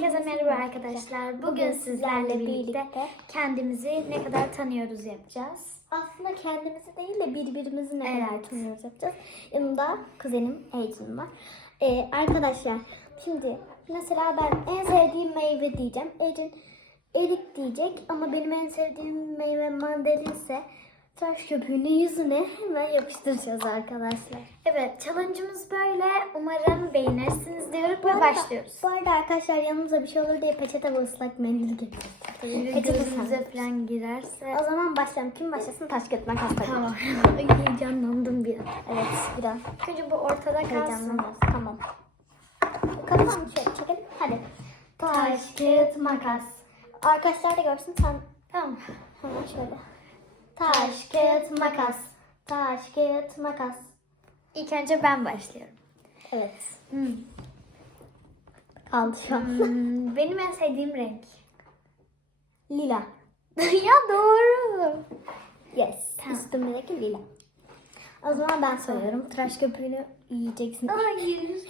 Herkese merhaba arkadaşlar. Bugün sizlerle birlikte kendimizi ne kadar tanıyoruz yapacağız. aslında kendimizi değil de birbirimizi ne kadar Evet. tanıyoruz yapacağız. Yanımda kuzenim Ecin var. Ee, arkadaşlar şimdi mesela ben en sevdiğim meyve diyeceğim. Ecin erik diyecek ama benim en sevdiğim meyve mandalinse tıraş köpüğünü yüzüne hemen yapıştıracağız arkadaşlar. Evet, challenge'ımız böyle. Umarım beğenirsiniz diyorum Bu ve başlıyoruz. Bu arada arkadaşlar yanımıza bir şey olur diye peçete ve ıslak mendil getirdik. Peçete falan girerse. O zaman başlayalım. Kim başlasın? Taş makas tabii. Tamam. Heyecanlandım biraz. Evet biraz. Önce bu ortada kalsın. Tamam. Kafanı şöyle çekelim. Hadi. Taş, kağıt, makas. Arkadaşlar da görsün sen. Tamam. Hemen şöyle. Taş, kağıt, makas. Taş, kağıt, makas. İlk önce ben başlıyorum. Evet. Hmm. Kaldı şu an. Hmm, Benim en sevdiğim renk. Lila. ya doğru. Yes. Üstümdeki lila. O zaman ben soruyorum. Tıraş köpüğünü yiyeceksin. Hayır.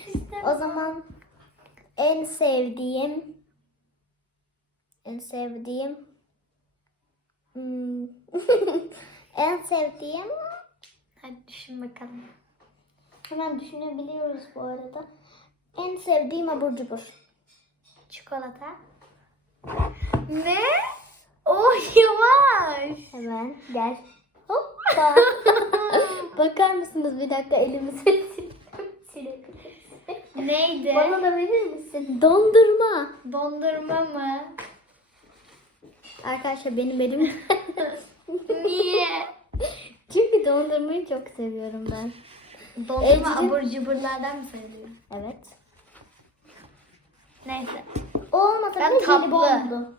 O zaman en sevdiğim en sevdiğim hmm, en sevdiğim Hadi düşün bakalım. hemen düşünebiliyoruz bu arada. En sevdiğim abur cubur. Çikolata. Ne? Oh yavaş. Hemen gel. Hoppa. Bakar mısınız bir dakika elimi silebiliriz. Neydi? Bana da verir misin? Dondurma. Dondurma mı? Arkadaşlar benim elim. Niye? Çünkü dondurmayı çok seviyorum ben. Dondurma Ecrin- abur cuburlardan mı sayılıyor? Evet. Neyse. Olmasa Ben tatlı. jelibondu.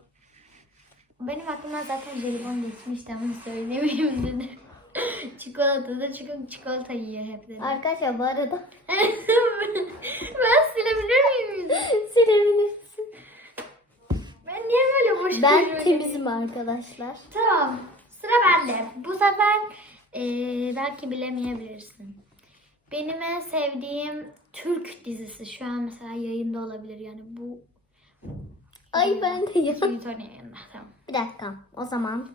Benim aklımdan zaten jelibon geçmişti ama söylemeyeyim dedim. çikolata da çünkü çikolata yiyor hep dedim. Arkadaşlar bu arada ben silebilir miyim? silebilirsin. Ben niye böyle boş Ben duruyorum? temizim arkadaşlar. Tamam. Sıra bende. Bu sefer eee, belki bilemeyebilirsin. Benim en sevdiğim Türk dizisi şu an mesela yayında olabilir yani bu Ay ben de ya. Yayında. Tamam. Bir dakika o zaman.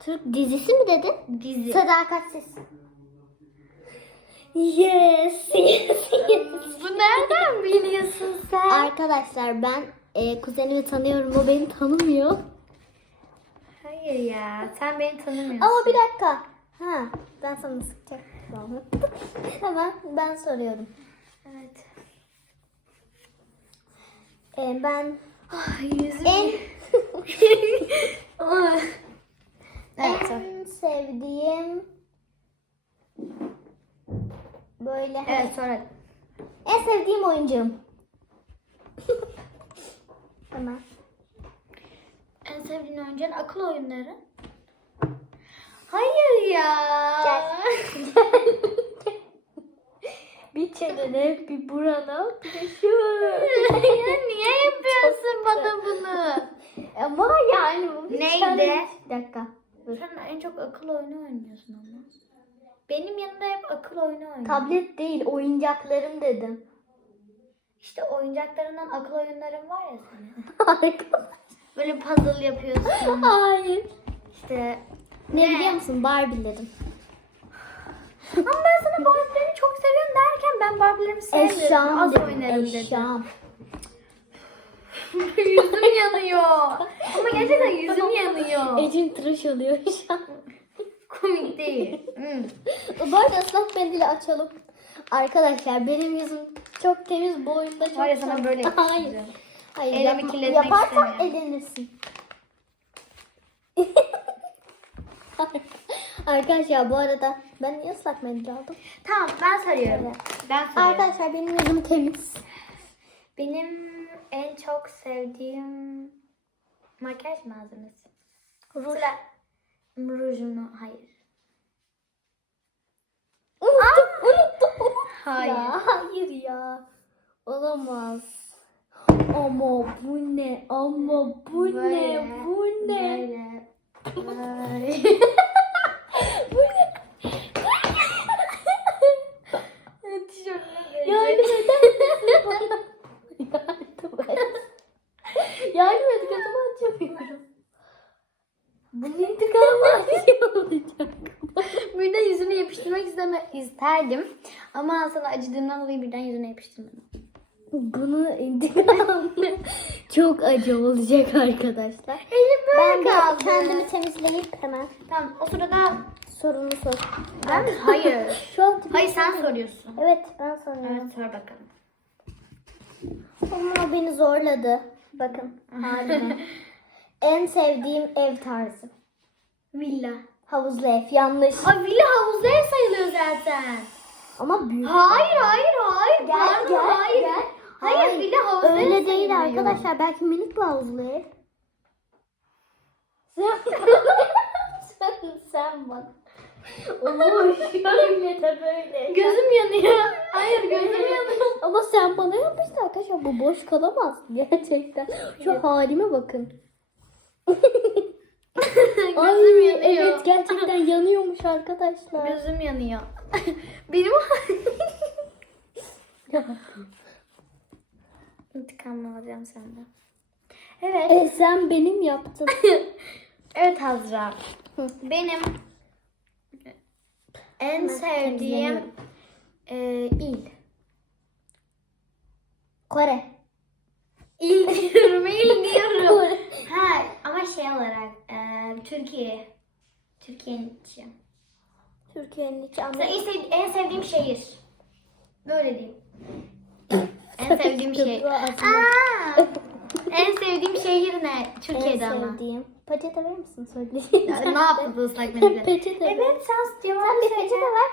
Türk dizisi mi dedin? Dizi. Sadakatsiz. Yes, yes, yes. Bu nereden biliyorsun sen? Arkadaşlar ben e, kuzenimi tanıyorum. O beni tanımıyor. Hayır ya. Sen beni tanımıyorsun. Ama bir dakika. Ha, ben sana sıkacak. Hemen ben soruyorum. Evet. E, ben Ay yüzüm. en evet. en sevdiğim böyle Evet sonra. en sevdiğim oyuncum. Hemen. En sevdiğin oyuncun akıl oyunları. Hayır ya. bir çenene, bir burana, bir şu. ya niye yapıyorsun bana bunu? Ama yani bu bir Neydi? challenge. Bir dakika. Dur. Sen en çok akıl oyunu oynuyorsun ama. Benim yanımda hep akıl oyunu oynuyor. Tablet değil, oyuncaklarım dedim. İşte oyuncaklarından akıl oyunların var ya senin. Harika. Böyle puzzle yapıyorsun. Hayır. İşte Ne biliyor musun? Barbie'lerim. Ama ben sana Barbie'leri çok seviyorum derken ben Barbie'lerimi sevmiyorum. Eşyam Az dedim. oynarım dedim. Eşyam. yüzüm yanıyor. Ama gerçekten yüzüm yanıyor. Ecin tıraş oluyor şu an. Komik değil. Hmm. Bu arada ıslak mendili açalım. Arkadaşlar benim yüzüm çok temiz boyunda çok Var ya sana böyle Hayır. Hayır. Elimi yapma. kirletmek Yaparsan istemiyorum. elenirsin. Arkadaşlar bu arada ben niye ıslak mendil aldım? Tamam ben soruyorum. Ben soruyorum. Arkadaşlar benim yüzüm temiz. Benim en çok sevdiğim makyaj malzemesi. Ruj. Sıra rujunu hayır. Unuttum, unuttum. Hayır. Ya, hayır ya. Olamaz. Ama bu ne? Ama bu ne? Böyle, Bu ne? Böyle. Böyle. Bu ne? Yardım bana? Yardım et. Yardım et gözümü açamıyorum. Bunun intikamı olacak. birden yüzüne yapıştırmak isteme isterdim. Ama sana acıdığımdan dolayı birden yüzüne yapıştırmadım. Bunun intikamı çok acı olacak arkadaşlar. Elim Ben de kendimi temizleyip hemen Tamam o sırada sorumu sor. ben hayır. Şu an Hayır sen soruyorsun. Evet ben soruyorum. Evet sor bakalım. Ama beni zorladı. Bakın halime. en sevdiğim ev tarzı. Villa. Havuzlu ev. Yanlış. Ay villa havuzlu ev sayılıyor zaten. Ama büyük. Hayır hayır hayır. Gel, Pardon, gel, hayır. gel. Hayır, Hayır, villa havuzlu ev Öyle değil arkadaşlar. Belki minik bir havuzlu ev. sen, sen bak. Oo, şöyle de böyle. Gözüm yanıyor. Hayır gözüm yanıyor. Ama sen bana yapmıştın arkadaşlar. Bu boş kalamaz. Gerçekten. Şu halime bakın. Ay, gözüm yanıyor. evet gerçekten yanıyormuş arkadaşlar. Gözüm yanıyor. Benim İntikamını alacağım senden. Evet. E, sen benim yaptın. Evet Azra. Hı. Benim en sevdiğim e, il. Kore. İl diyorum, il diyorum. ha ama şey olarak e, Türkiye. Türkiye'nin içi. Türkiye'nin içi ama. En sevdiğim şehir. Böyle diyeyim. En sevdiğim şey. Aa, en sevdiğim şehir ne? Türkiye'de en ama. sevdiğim. Peçete verir misin söyleyeyim? Ne yaptın bu ıslak mendille? Peçete ver. Evet sen cevabı söyle. peçete ver. Var.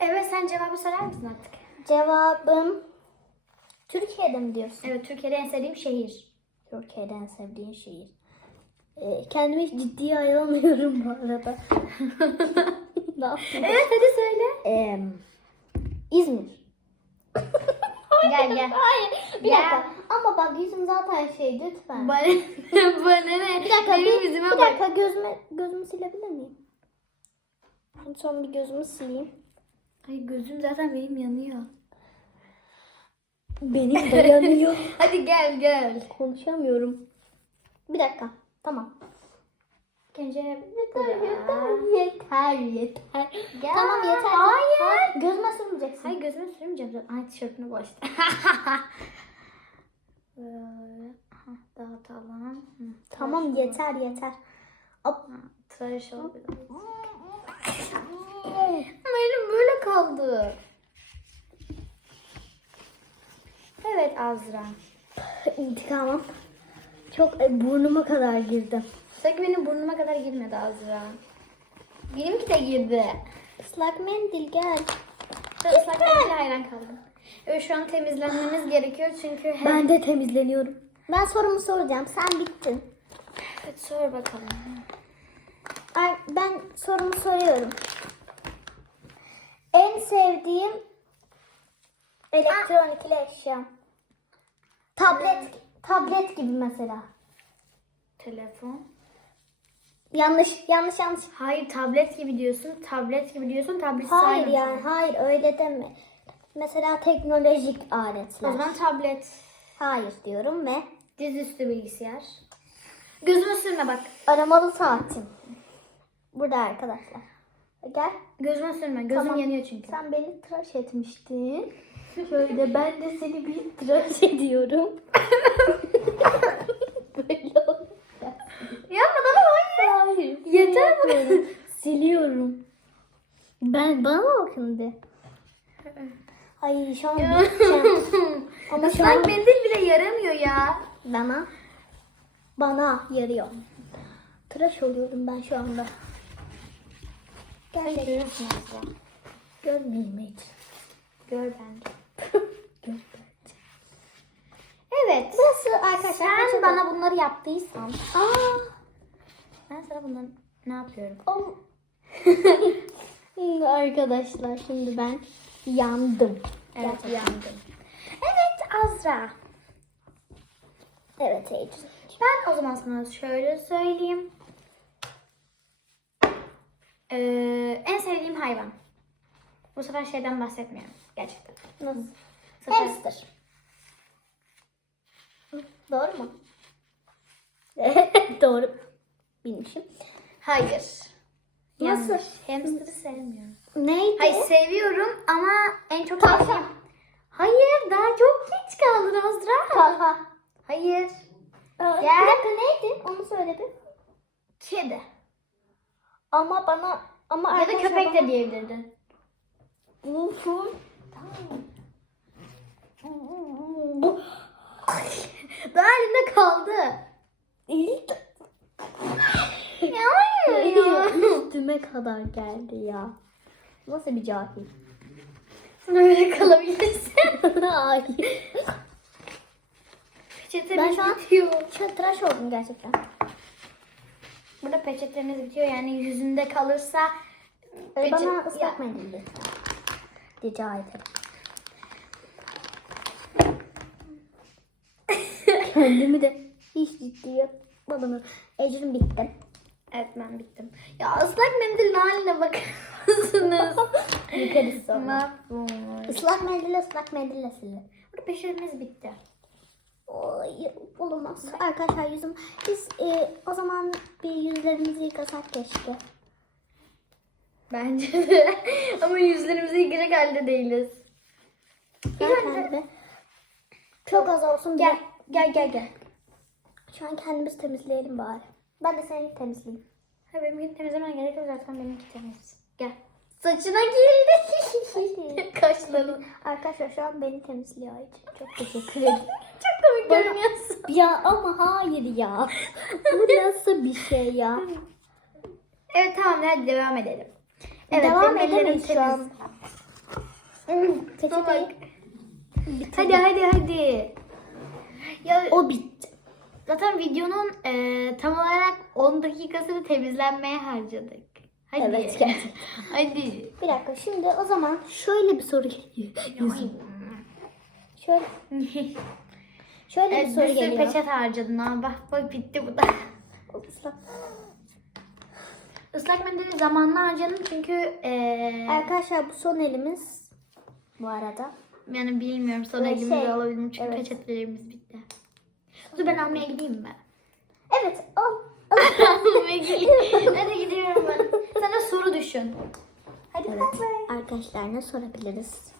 Evet sen cevabı söyler misin artık? Cevabım Türkiye'de mi diyorsun? Evet Türkiye'de en sevdiğim şehir. Türkiye'de en sevdiğin şehir. Ee, kendimi hiç ciddiye alamıyorum bu arada. ne yapayım? Evet hadi söyle. Ee, İzmir. Gel gel. Hayır. Bir Ya. dakika. Ama bak yüzüm zaten şey lütfen. Bana, bana ne? Bir dakika, Benim bir, yüzüme bir bak. dakika gözümü, gözümü silebilir miyim? Son bir gözümü sileyim. Ay gözüm zaten benim yanıyor. Benim de yanıyor. Hadi gel gel. Konuşamıyorum. Bir dakika. Tamam. Önce Yeter, yeter, yeter, yeter. Gel. Tamam yeter. Hayır. Gözüme sürmeyeceksin. Hayır gözüme sürmeyeceğim zaten. Ay tişörtünü boşta. Böyle. Dağıtalım. Hı, Tamam tıraş yeter, yeter. Hop. Tıraş ol. Ama elim böyle kaldı. Evet Azra. İntikamım. Çok e, burnuma kadar girdi. Sanki benim burnuma kadar girmedi Azra. Benimki de girdi. Islak mendil gel. Ben ıslak mendile hayran kaldım. Evet şu an temizlenmemiz gerekiyor çünkü hem... Ben de temizleniyorum. Ben sorumu soracağım. Sen bittin. Evet sor bakalım. Ay, ben sorumu soruyorum. En sevdiğim elektronikli eşya. Tablet, tablet gibi mesela. Telefon. Yanlış, yanlış, yanlış. Hayır tablet gibi diyorsun. Tablet gibi diyorsun. Tablet Hayır saymamışsın. yani, hayır öyle deme. Mesela teknolojik O aletler. zaman tablet. Hayır diyorum ve Dizüstü bilgisayar. Gözüme sürme bak. aramalı saatim. Burada arkadaşlar. Gel. Gözüme sürme. Gözüm Tamam. yanıyor çünkü. Sen beni tıraş etmiştin. Şöyle ben de seni bir tıraş ediyorum. Böyle olacak. Yapmadan ama Hayır. Yeter yapıyorum. Siliyorum. Ben bana mı bakın de. Ay şu an biteceğim. Ama şu an Islak mendil bile yaramıyor ya. bana bana yarıyor. Tıraş oluyorum ben şu anda. Gerçekten Görüyorsun Azra. görmeyeyim hiç. Gör bence. Evet. Burası arkadaşlar. Sen bana bunları yaptıysan Aa, ben sana bunları ne yapıyorum? arkadaşlar şimdi ben yandım. Evet Gel. yandım. Evet Azra. Evet Ecrin. Ben o zaman sana şöyle söyleyeyim. Ee, en sevdiğim hayvan. Bu sefer şeyden bahsetmiyorum. Gerçekten. Nasıl? Sefer- Hamster. Doğru mu? Doğru. Bilmişim. Hayır. Nasıl? Yanlış. Hamster'ı sevmiyorum. Neydi? Hayır seviyorum ama en çok Tavşan. sevdiğim- Hayır daha çok geç kaldın Azra. Talha. Hayır. Gel. Bir dakika neydi? Onu söyle bir. Kedi. Ama bana ama Ya da köpek bana- de diyebilirdin. Ufum. Daha elimde kaldı. İlk Ya hayır ya. üstüme kadar geldi ya. Nasıl bir cahil? Böyle kalabilirsin. Hayır. Peçetemiz Ben şu an- bitiyor. Tıraş oldum gerçekten. Burada peçetemiz bitiyor yani yüzünde kalırsa Ee, peçe- bana ıslak mendil lütfen. Rica ederim. Kendimi de hiç ciddiye almadım. Ecrim bitti. Evet ben bittim. Ya ıslak mendilin haline bakar mısınız? Yıkarız sonra. Mahvolmuş. Islak mendille ıslak mendille silir. Burada peçetemiz bitti. Oy, olmaz. Arkadaşlar yüzüm. Biz e, o zaman bir yüzlerimizi yıkasak keşke. Bence de. Ama yüzlerimizi yıkacak halde değiliz. Gel kendime. Çok az olsun. Gel, gel, gel, gel. Şu an kendimiz temizleyelim bari. Ben de seni temizleyeyim. Ha benimki temizlemen gerek yok zaten benimki temiz. Gel. Saçına girdi. Kaşların. Arkadaşlar şu an beni temizliyor için çok teşekkür ederim. Çok komik Bana- görünüyorsun. ya ama hayır ya. Bu nasıl bir şey ya? Evet tamam hadi devam edelim. Evet, Devam edemeyiz şu an. Peçeteyi Hadi hadi hadi. Ya o bitti. Zaten videonun e, tam olarak 10 dakikasını temizlenmeye harcadık. Hadi. Evet, gerçekten. hadi. Bir dakika şimdi o zaman şöyle bir soru geliyor. Şöyle, şöyle bir evet, soru bir sürü geliyor. peçete harcadın ha. Bak bak bitti bu da. Islak mendili zamanla harcadım çünkü e, Arkadaşlar bu son elimiz bu arada. yani bilmiyorum sonra Ee, elimizi şey, alabilirim çünkü evet. peçetelerimiz bitti. Dur ben almaya gideyim mi? Evet al. almaya gideyim. Hadi gidiyorum ben. De soru düşün. Hadi Evet. bay bay. Arkadaşlar ne sorabiliriz?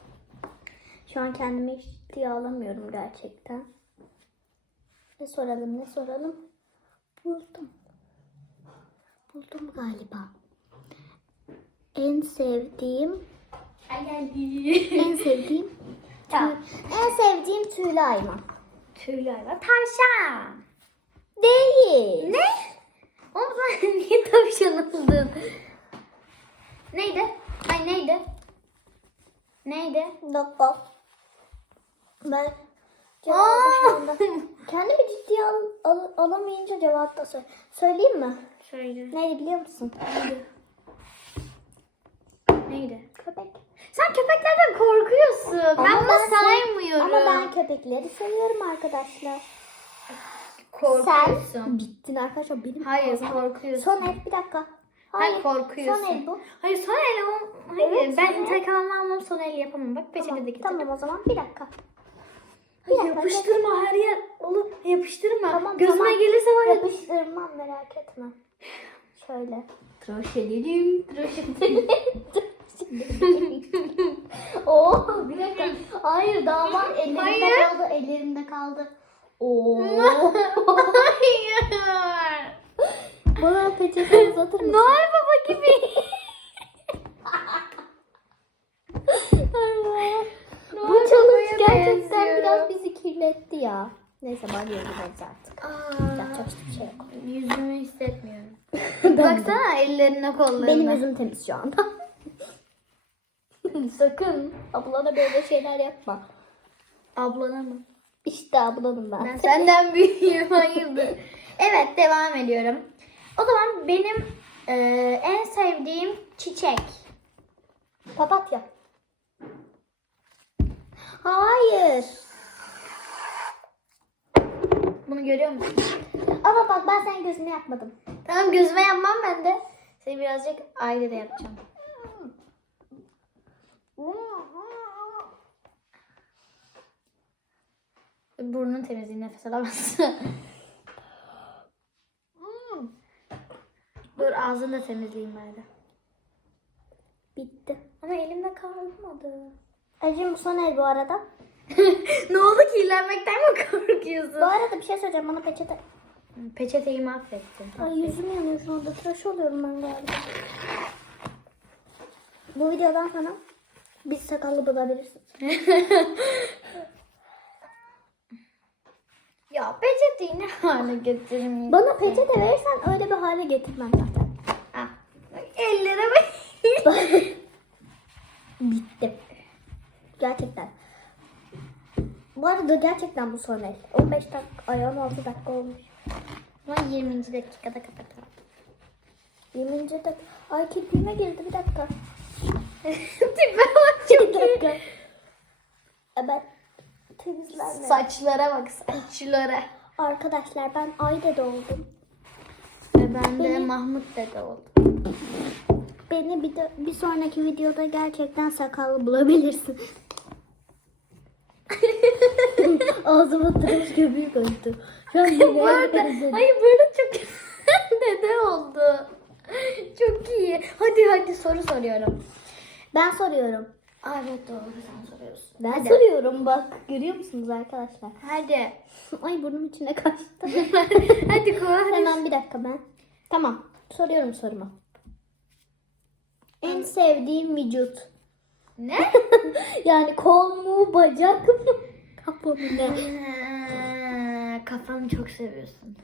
Şu an kendimi hiç ciddiye alamıyorum gerçekten. Ne soralım ne soralım? Buldum. Buldum galiba. En sevdiğim, Ay en sevdiğim, Tamam. en sevdiğim tüylü hayvan. Tüylü hayvan. Tavşan. Değil. Ne? Oğlum sen niye tavşan aldın? Neydi? Ay neydi? Neydi? Dakika. Ben cevabı. Kendimi ciddiye al, al- alamayınca cevap da söyle. Söyleyeyim mi? Söyle. Neydi biliyor musun? Neydi? Köpek. Sen köpeklerden korkuyorsun. ben bunu se- saymıyorum. Ama ben köpekleri seviyorum arkadaşlar. korkuyorsun. Sen bittin arkadaşlar benim. Hayır ağzım- korkuyorsun. Son el bir dakika. Hayır korkuyorsun. Son el bu. Hayır son el o. Hayır Evet, ben intikamımı almam son el yapamam. Bak Tamam, de getirdim. tamam o zaman bir dakika. Bir dakika, yapıştırma her yer. Oğlum yapıştırma. Tamam, Gözüme tamam. gelirse var ya. Yapıştırmam merak etme. Şöyle. Tıraş edelim. Oo bir dakika. Hayır daha var. Ellerimde Hayır. kaldı. Ellerimde kaldı. Oo. Hayır. Bana peçete uzatır mısın? Noel Baba gibi. Bu Noel challenge Baba'ya gerçekten benziyor. biraz bizi kirletti ya. Neyse banyoya gideriz artık. Yapacak hiçbir şey yok. yüzümü hissetmiyorum. Ben. Baksana ellerine kollarına. Benim yüzüm temiz şu anda. Sakın ablana böyle şeyler yapma. Ablana mı? İşte ablanım ben. Ben senden büyüğüm hayırdır. Evet devam ediyorum. O zaman benim e, en sevdiğim çiçek. Papatya. Hayır. Bunu görüyor musun? Ama bak ben senin gözünü yapmadım. Tamam gözüme yapmam ben de. Seni birazcık ayrı da yapacağım. Burnun temizliği nefes alamazsın. Hmm. Dur ağzını da temizleyeyim bari. Bitti. Ama elimde kalmadı. Ecrin bu son el bu arada. ne oldu kirlenmekten mi korkuyorsun? Bu arada bir şey söyleyeceğim bana peçete. Peçeteyi mahvettin. Ay yüzüm yanıyor şu anda. Tıraş oluyorum ben galiba. Bu videodan sonra biz sakallı bulabilirsin. Ya peçeteyi ne hale getireyim? Bana peçete verirsen öyle bir hale getirmem zaten. Ah, ellere bak. Bittim. Gerçekten. Bu arada gerçekten bu son el. 15 dakika, ay 16 dakika olmuş. Ama 20. dakikada kapatalım. 20. dakika. Ay kirpiğime girdi bir dakika. Tipe bak çok dakika. Ben. Saçlara bak saçlara. Arkadaşlar ben Ayda doğdum. Ve ben de Mahmut dede oldum. Beni bir, de, bir sonraki videoda gerçekten sakallı bulabilirsin. Ağzıma tıraş köpüğü koydu. Şu an Bu arada, hayır böyle çok dede oldu. Çok iyi. Hadi hadi soru soruyorum. Ben soruyorum. Aa, evet doğru sen soruyorsun. Ben Hadi. soruyorum bak. Görüyor musunuz arkadaşlar? Hadi. Ay burnum içine kaçtı. hadi koy. Hemen bir dakika ben. Tamam. Soruyorum sorumu. En sevdiğim vücut. Ne? Yani kol mu, bacak mı, kafa mı ne? Ee, Kafanı çok seviyorsun.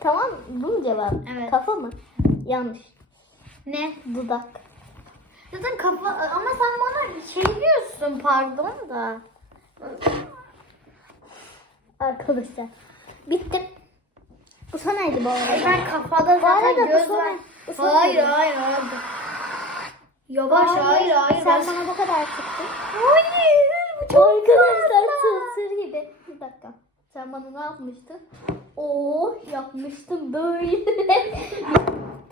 tamam bu mu cevap? Evet. Kafa mı? Yanlış. Ne? Dudak. Zaten kafa ama sen bana şey diyorsun pardon da. Arkadaşlar. Bitti. Bu sonaydı bu arada. Ben kafada Bu zaten arada bu göz son- var. bu son Hayır değil. hayır hayır. Yavaş hayır hayır. Sen ben- bana bu kadar çıktın. Hayır. Bu çok Arkadaşlar sır gibi. Bir dakika. Sen bana ne yapmıştın? Oo yapmıştım böyle.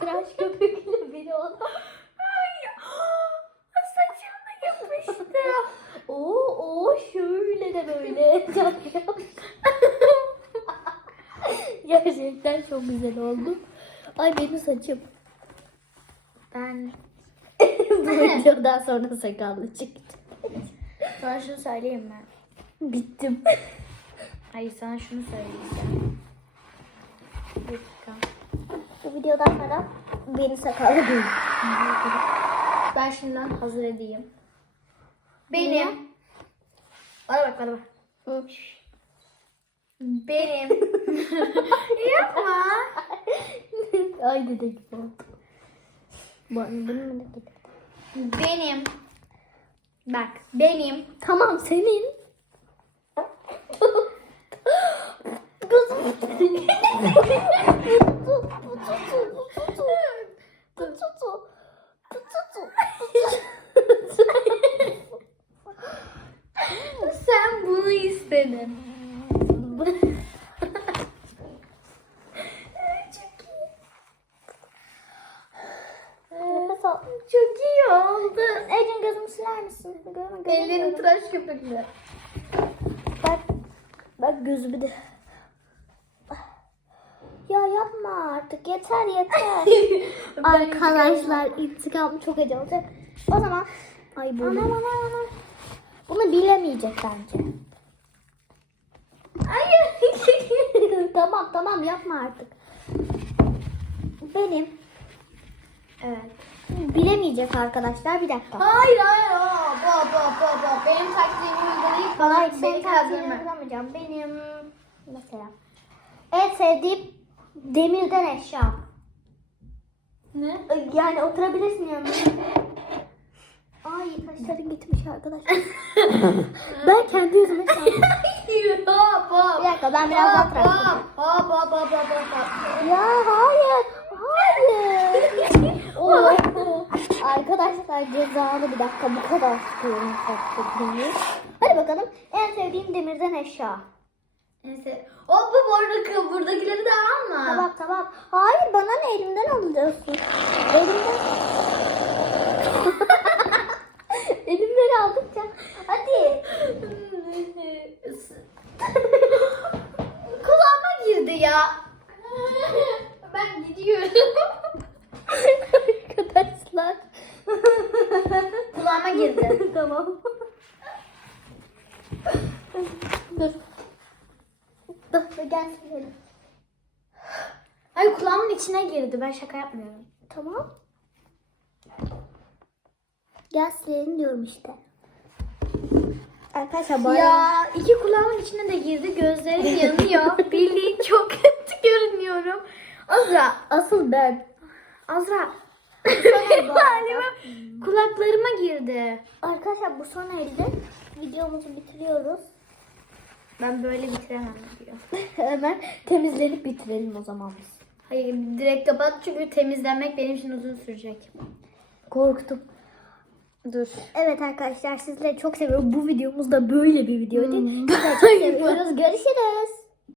Tıraş köpüklü biri ona. Ay. Yapıştı. Oo o şöyle de böyle. Gerçekten çok güzel oldu. Ay benim saçım. ben Bu videodan sonra sakallı çıktı. sana şunu söyleyeyim mi? Bittim. Hayır sana şunu söyleyeceğim. Bir dakika. Bu videodan sonra beni sakallı değil. Ben şimdiden hazır edeyim. Benim. Bana bak bana bak. Hı. Benim. Yapma. Ay oldu. Bu- Bunu? Benim. Bak benim. Tamam senin. Sen bunu istedin. Nefes al. Çok iyi oldu. Ecin gözümü siler misin? Görme, Ellerin tıraş köpüklü. Bak. Bak gözümü de. Ya yapma artık yeter yeter. Arkadaşlar intikam çok acı olacak. O zaman ay bu. Aman aman aman. Bunu bilemeyecek bence. Hayır. Tamam yapma artık. Benim evet. bilemeyecek arkadaşlar bir dakika. Hayır hayır. Aa, Bo, bo, bo, bo. Benim taktiğimi uygulayıp bana Hayır beni senin taktiğini kandırma. uygulamayacağım. Benim mesela en sevdiğim demirden eşya. Ne? Yani oturabilirsin yanına. Ay kaşların gitmiş arkadaşlar. ben kendi yüzüme çarptım. Hop hop. Bir dakika ben biraz daha edeyim. Hop hop hop hop hop hop. Ya hayır. Hayır. Oo. Arkadaşlar cezalı bir dakika bu kadar sıkıyorum saçlarımı. Hadi bakalım en sevdiğim demirden eşya. Neyse. Hop bu buradaki, buradakileri de alma. Tamam tamam. Hayır bana ne elimden alacaksın? Elimden. Elimden aldıkça. Hadi. Kulağıma girdi ya. Ben gidiyorum. Arkadaşlar. Kulağıma girdi. tamam. Dur. Dur gel. Ay kulağımın içine girdi. Ben şaka yapmıyorum. Tamam. Gel silelim diyorum işte. Arkadaşlar arada- Ya iki kulağımın içine de girdi. Gözlerim yanıyor. Bildiğin çok kötü görünüyorum. Azra. asıl ben. Azra. Halime kulaklarıma girdi. Arkadaşlar bu son elde videomuzu bitiriyoruz. Ben böyle bitiremem diyor. Hemen temizlenip bitirelim o zaman biz. Hayır direkt kapat çünkü temizlenmek benim için uzun sürecek. Korktum. Dur. Evet arkadaşlar sizleri çok seviyorum. Bu videomuz da böyle bir videoydu. Hmm. Çok seviyoruz. Görüşürüz.